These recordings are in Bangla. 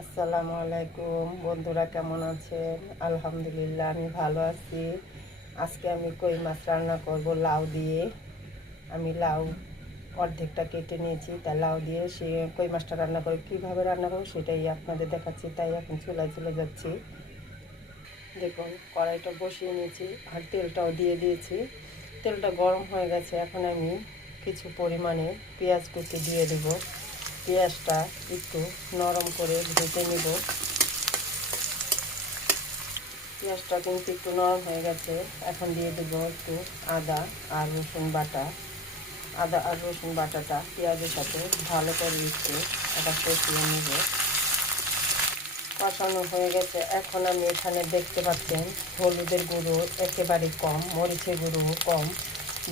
আসসালামু আলাইকুম বন্ধুরা, কেমন আছেন? আলহামদুলিল্লাহ, আমি ভালো আছি। আজকে আমি কই মাছ রান্না করব লাউ দিয়ে। আমি লাউ অর্ধেকটা কেটে নিয়েছি, তাই লাউ দিয়ে সে কই মাছটা রান্না করে কীভাবে রান্না করব সেটাই আপনাদের দেখাচ্ছি। তাই এখন চুলায় চলে যাচ্ছি। দেখুন, কড়াইটা বসিয়ে নিয়েছি আর তেলটাও দিয়ে দিয়েছি। তেলটা গরম হয়ে গেছে। এখন আমি কিছু পরিমাণে পেঁয়াজ কুচি দিয়ে দেব। পেঁয়াজটা একটু নরম করে ভেজে নেব। পেঁয়াজটা কিন্তু একটু নরম হয়ে গেছে। এখন দিয়ে দেবো একটু আদা আর রসুন বাটা। আদা আর রসুন বাটাটা পেঁয়াজের সাথে ভালো করে একটু আদা কষিয়ে নেব। কষানো হয়ে গেছে। এখন আমি এখানে দেখতে পাচ্ছেন হলুদের গুঁড়ো একেবারে কম, মরিচের গুঁড়ো কম,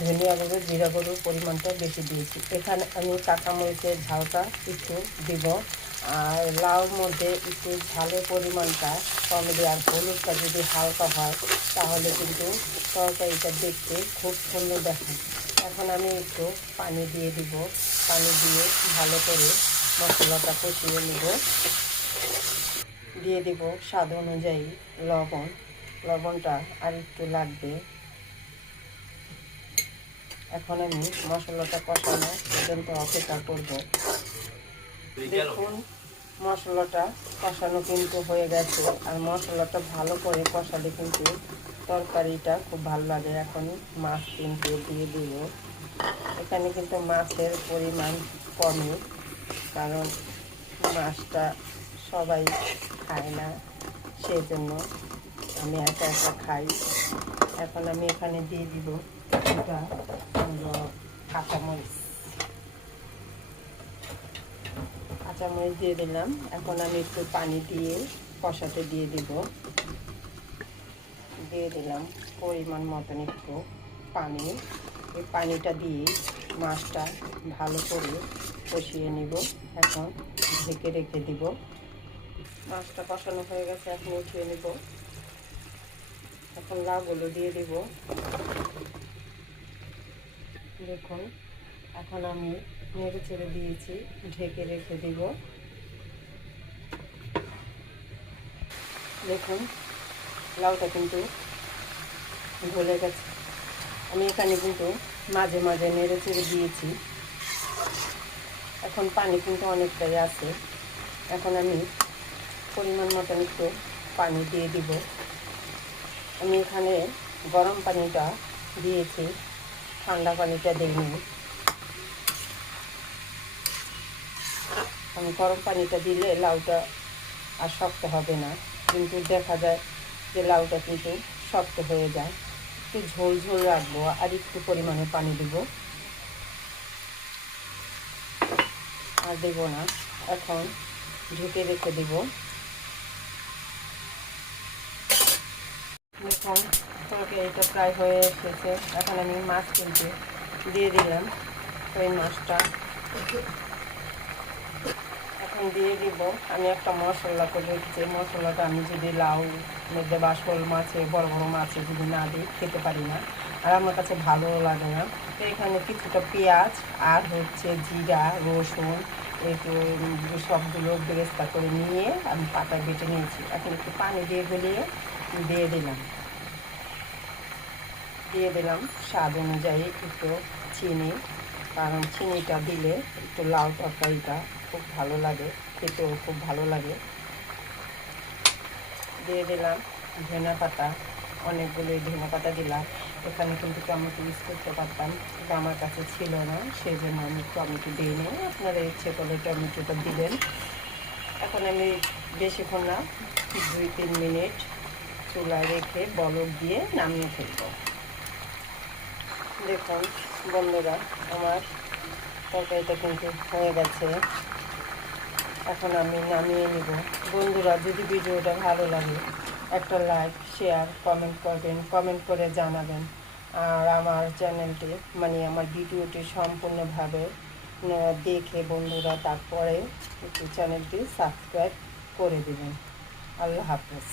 ধনিয়া গুঁড়ো জিরা গুঁড়োর পরিমাণটা বেশি দিয়েছি। এখানে আমি কাঁচা মরিচের ঝালটা একটু দিব। আর লাউর মধ্যে একটু ঝালের পরিমাণটা কম দিয়ে আর হলুদটা যদি হালকা হয় তাহলে কিন্তু তরকারিটা দেখতে খুব সুন্দর দেখায়। এখন আমি একটু পানি দিয়ে দিব। পানি দিয়ে ভালো করে মশলাটা কষিয়ে নেব। দিয়ে দিব স্বাদ অনুযায়ী লবণ। লবণটা আর একটু লাগবে। এখন আমি মশলাটা কষানো পর্যন্ত অপেক্ষা করব। দেখুন, মশলাটা কষানো কিন্তু হয়ে গেছে। আর মশলাটা ভালো করে কষালে কিন্তু তরকারিটা খুব ভালো লাগে। এখন মাছ কিন্তু দিয়ে দিব। এখানে কিন্তু মাছের পরিমাণ কমই, কারণ মাছটা সবাই খায় না, সেই জন্য আমি একা একা খাই। এখন আমি এখানে দিয়ে দিব কিছুটা কাঁচামরিচ। কাঁচামরিচ দিয়ে দিলাম। এখন আমি একটু পানি দিয়ে কষাতে দিয়ে দিব। দিয়ে দিলাম পরিমাণ মতন একটু পানি। এই পানিটা দিয়ে মাছটা ভালো করে কষিয়ে নিব। এখন ঢেকে রেখে দিব। মাছটা কষানো হয়ে গেছে, এখন উঠিয়ে নেব। এখন লাউগুলো দিয়ে দিব। দেখুন, এখন আমি নেড়ে চেড়ে দিয়েছি, ঢেকে রেখে দিব। দেখুন, লাউটা কিন্তু গলে গেছে। আমি এখানে কিন্তু মাঝে মাঝে নেড়ে চেড়ে দিয়েছি। এখন পানি কিন্তু অনেকটাই আছে। এখন আমি পরিমাণ মতন একটু পানি দিয়ে দিব। আমি এখানে গরম পানিটা দিয়েছি, ঠান্ডা পানিটা দিইনি। আমি গরম পানিটা দিলে লাউটা আর শক্ত হবে না, কিন্তু দেখা যায় যে লাউটা কিন্তু শক্ত হয়ে যায়। একটু ঝোল ঝোল রাখবো আর একটু পরিমাণে পানি দেব, আর দেবো না। এখন ঢেকে রেখে দেব। দেখুন, তরকারিটা প্রায় হয়ে এসেছে। এখন আমি মাছ কিন্তু দিয়ে দিলাম। ওই মাছটা এখন দিয়ে দিব। আমি একটা মশলা করে রেখেছি। মশলাটা আমি যদি লাউ মধ্যে বা শোল মাছে, বড় বড় মাছে যদি না দিই খেতে পারি না, আর আমার কাছে ভালোও লাগে না। তো এখানে কিছুটা পেঁয়াজ আর হচ্ছে জিরা, রসুন, একটু সবগুলো বেরেস্তা করে নিয়ে আমি পাতায় বেটে নিয়েছি। এখন একটু পানি দিয়ে গলিয়ে দিয়ে দিলাম। দিয়ে দিলাম স্বাদ অনুযায়ী একটু চিনি, কারণ চিনিটা দিলে একটু লাউ তরকারিটা খুব ভালো লাগে, খেতেও খুব ভালো লাগে। দিয়ে দিলাম ধনে পাতা, অনেকগুলোই ধনে পাতা দিলাম। এখানে কিন্তু টমেটো ইউজ করতে পারতাম, কিন্তু আমার কাছে ছিল না, সেই জন্য আমি টমেটো দিই নি। আপনারা ইচ্ছে করলে টমেটোটা দিবেন। এখন আমি বেশিক্ষণ না, 2-3 মিনিট চুলায় রেখে বলক দিয়ে নামিয়ে ফেলব। দেখুন বন্ধুরা, আমার তরকারিটা কিন্তু হয়ে গেছে। এখন আমি নামিয়ে নিব। বন্ধুরা, যদি ভিডিওটা ভালো লাগে একটা লাইক, শেয়ার, কমেন্ট করবেন, কমেন্ট করে জানাবেন। আর আমার চ্যানেলটি আমার ভিডিওটি সম্পূর্ণভাবে দেখে বন্ধুরা তারপরে একটু চ্যানেলটি সাবস্ক্রাইব করে দেবেন। আল্লাহ হাফেজ।